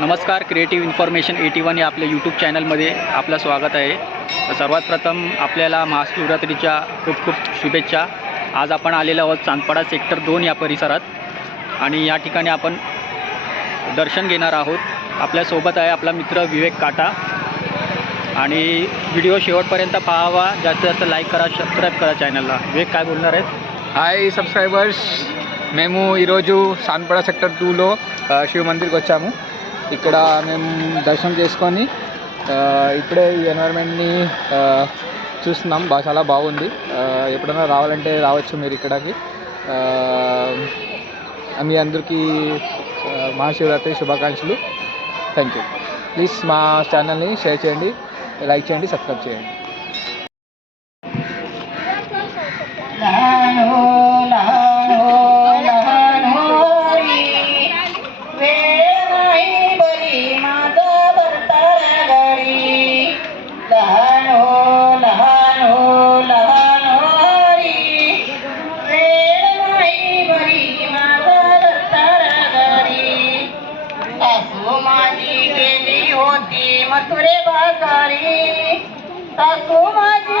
नमस्कार creative information eighty one या आपल्या यूट्यूब चॅनलमध्ये आपलं स्वागत आहे तर सर्वात प्रथम आपल्याला महाशिवरात्रीच्या खूप खूप शुभेच्छा आज आपण आलेलो आहोत चांदपाडा सेक्टर दोन या परिसरात आणि या ठिकाणी आपण दर्शन घेणार आहोत आपल्यासोबत आहे आपला मित्र विवेक काटा आणि व्हिडिओ शेवटपर्यंत पाहावा जास्तीत जास्त लाईक करा सबस्क्राईब करा चॅनलला विवेक काय बोलणार आहेत హాయ్ సబ్స్క్రైబర్స్ మేము ఈరోజు సాన్పడ సెక్టర్ టూలో శివ మందిర్కి వచ్చాము ఇక్కడ మేము దర్శనం చేసుకొని ఇప్పుడే ఈ ఎన్విరాన్మెంట్ని చూస్తున్నాం. బాగా చాలా బాగుంది. ఎప్పుడైనా రావాలంటే రావచ్చు మీరు ఇక్కడికి. మీ అందరికీ మహాశివరాత్రి శుభాకాంక్షలు. థ్యాంక్ యూ ప్లీజ్ మా ఛానల్ని షేర్ చేయండి లైక్ చేయండి సబ్స్క్రైబ్ చేయండి. मथुरे बाजारी सासू माझी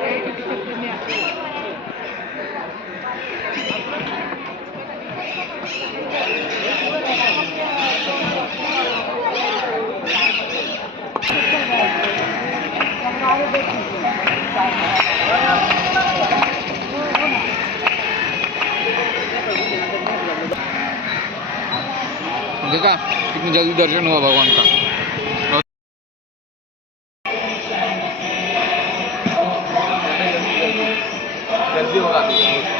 गेली देखा कितनी जल्दी दर्शन हुआ भगवान का जल्दी होगा